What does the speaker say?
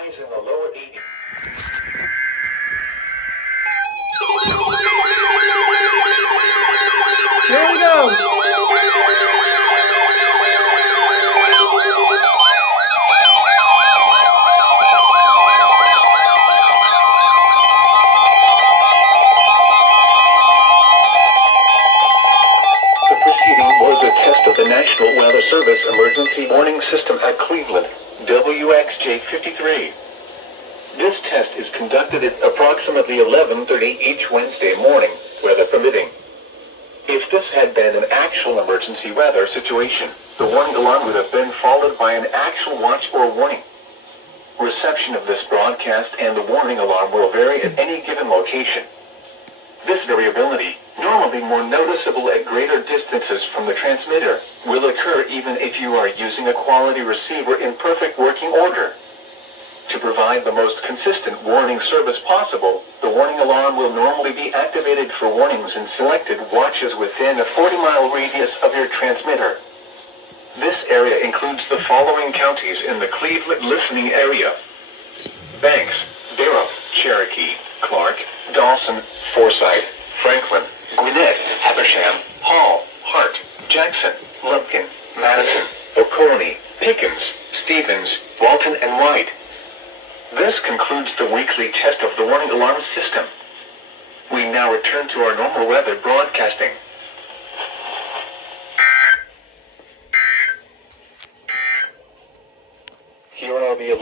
highs in the lower 80s. Here we go. The proceeding was a test of the National Weather Service Emergency Warning System at Cleveland, WXJ-53. This test is conducted at approximately 11:30 each Wednesday morning, weather permitting. If this had been an actual emergency weather situation, the warning alarm would have been followed by an actual watch or warning. Reception of this broadcast and the warning alarm will vary at any given location. This variability, normally more noticeable at greater distances from the transmitter, will occur even if you are using a quality receiver in perfect working order. To provide the most consistent warning service possible, the warning alarm will normally be activated for warnings in selected watches within a 40-mile radius of your transmitter. This area includes the following counties in the Cleveland listening area: Banks, Barrow, Cherokee, Clark, Dawson, Forsyth, Franklin, Gwinnett, Habersham, Hall, Hart, Jackson, Lumpkin, Madison, Oconee, Pickens, Stevens, Walton, and White. This concludes the weekly test of the warning alarm system. We now return to our normal weather broadcasting.